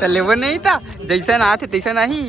तर लेवर नाही था जैसा ना थे तैसा नहीं.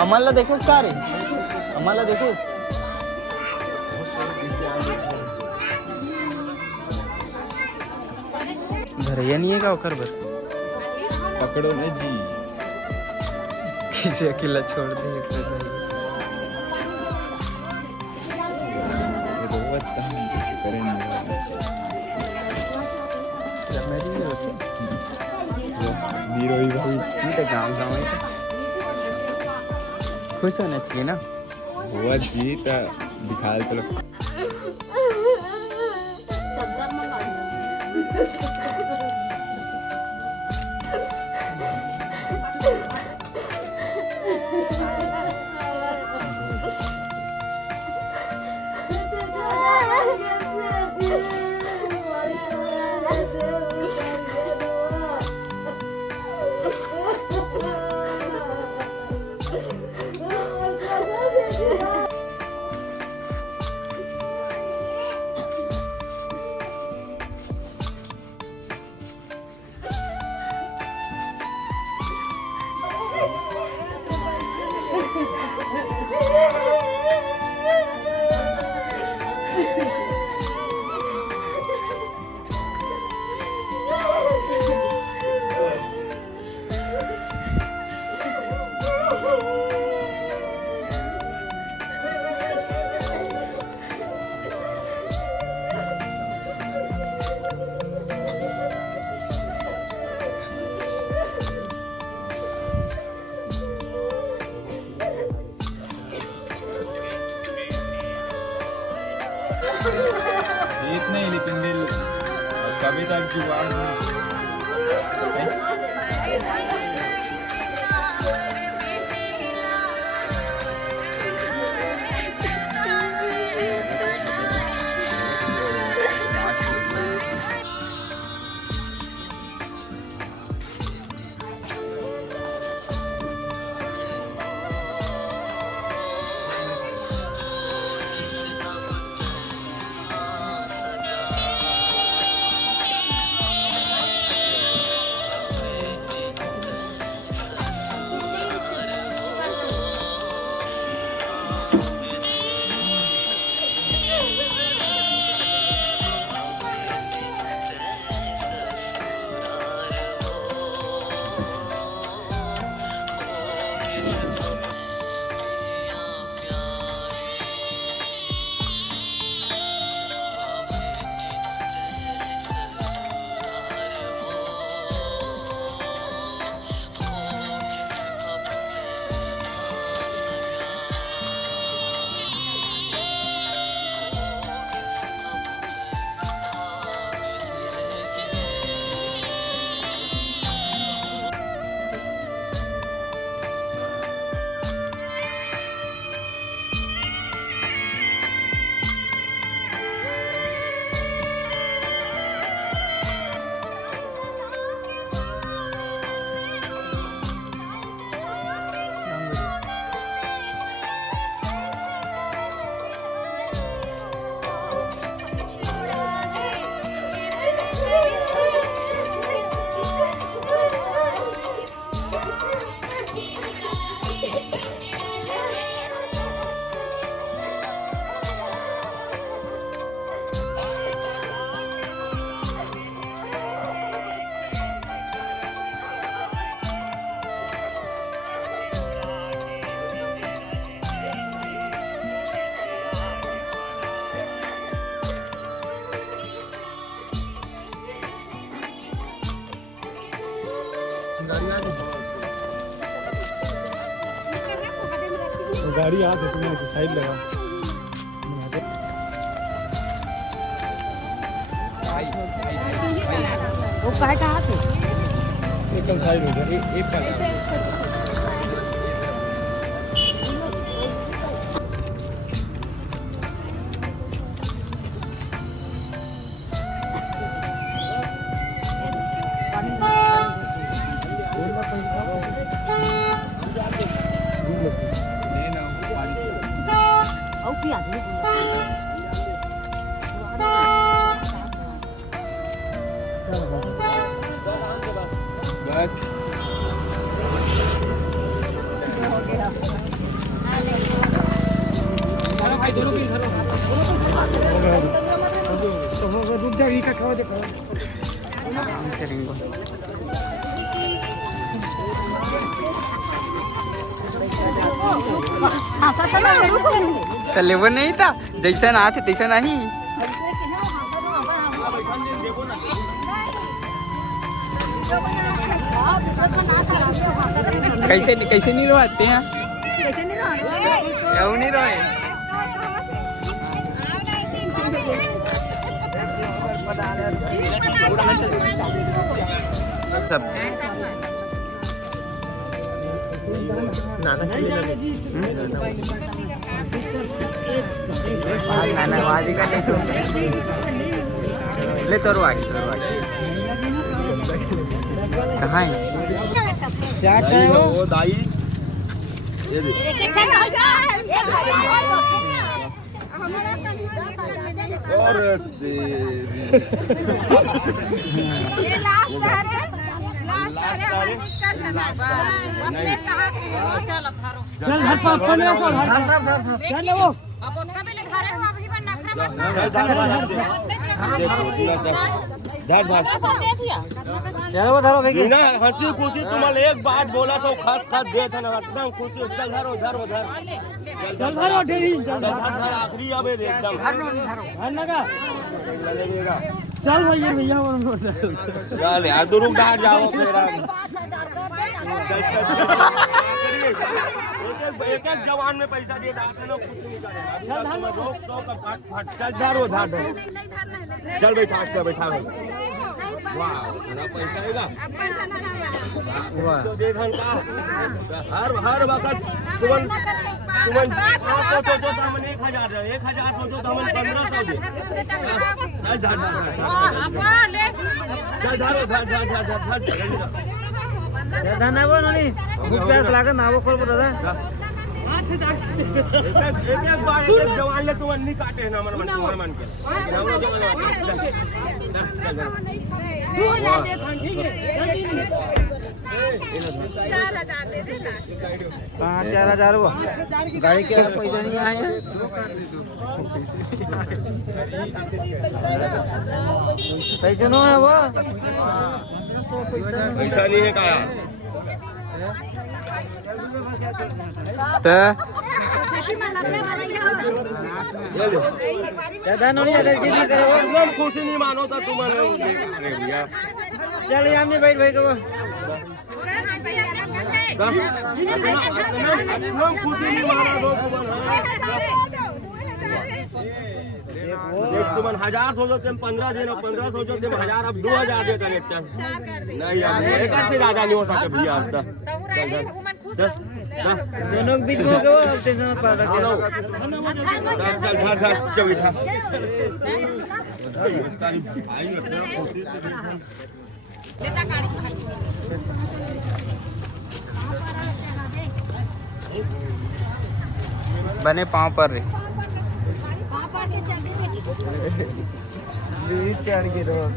अमलला देखेस का रे? अमलला देखेस? भरैया नहीं है क्या ओकर बर? पकड़ो ना जी. किसी अकेला छोड़ दे. रोवत कहाँ कुछ करेंगे. मेरी भी होती. नीरोई भाई नहीं तो गाँव गाँव है. खुश होना चाहिए ना. हुआ जीत दिखा चलो. जीत नहीं लेकिन दिल कभी तक जुगाड़ गाड़ी आ तुम साइड लगा वो कहे कहाँ थे? एकदम साइड हो गया एक का तो लेवर नहीं था जैसा ना थे तैसा नहीं। कैसे कैसे नहीं रोते हैं? क्यों नहीं रोए? सब नाना वादी का ले तोरो आगे कहाँ है? क्या कर रहे हो दाई? ये और ये लास्ट है चल घर पर अपन चल वो अब उतना भी लिखा रहे हो अभी पर नखरा मत चलो धरो भैया ना हंसी खुशी तुम्हारे एक बात बोला तो खास खास दे था ना एकदम खुशी चल धरो धरो चल धरो ढेरी धर आखिरी अब एकदम धर लगा चल भैया चल यार दो रुक बाहर जाओ फिर एक एक जवान में पैसा दे दाते लोग कुछ नहीं करेगा रोक तो फट चल धरो धर चल बैठा वाह मेरा पैसा आएगा तो दे धन का हर वक्त तुमन तो हमन 1000 सोचो तो हमन 1500 दे दादा ना वो नहीं भूख प्यास लागत ना वो खोल दादा एक बार एक जवान ले तुम नहीं काटे ना मन तुम्हारे मन के कहाँ 4000 वो गाड़ी के पैसा नहीं आए पैसे नो है वो पैसा नहीं है का तो दादा नहीं एकदम खुशी नहीं मानो था तुम्हारे भैया चल हमने बैठ भाई को एकदम खुशी नहीं माना दो तुमन 1000 सोचो तुम 15 देना 15 सोचो तुम 1000 अब 2000 देता नेट चल नहीं यार एक से ज्यादा नहीं हो सकता भैया आज तक दोनों के बीच में हो गया टेंशन मत पा चल चल बैठा बने पाँव पर रे चढ़ के रहो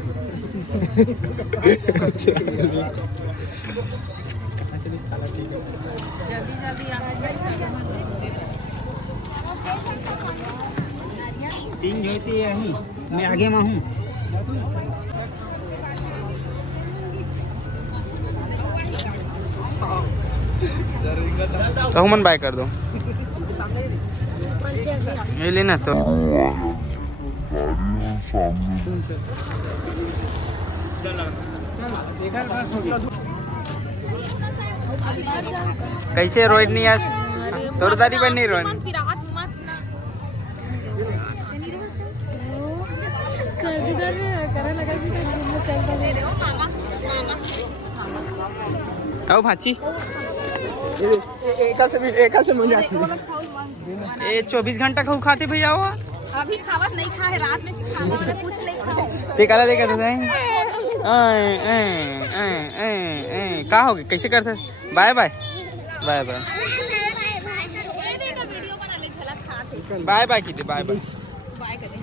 तीन जोती है ही मैं आगे में हूँ तो मन बाय कर दो ये लेना तो कैसे रोहित नहीं आज तोरदारी पण नाही रोहन आओ भाची एका से मिल जाती है। ये 24 घंटा खाऊ खाते भैया वो अभी खावा नहीं खा है रात में खावा में कुछ नहीं खाओ ते काला लेकर तो का हो गए कैसे करते bye bye bye bye video बना ले झलक खा बाय बाय कीजिए बाय बाय बाय करें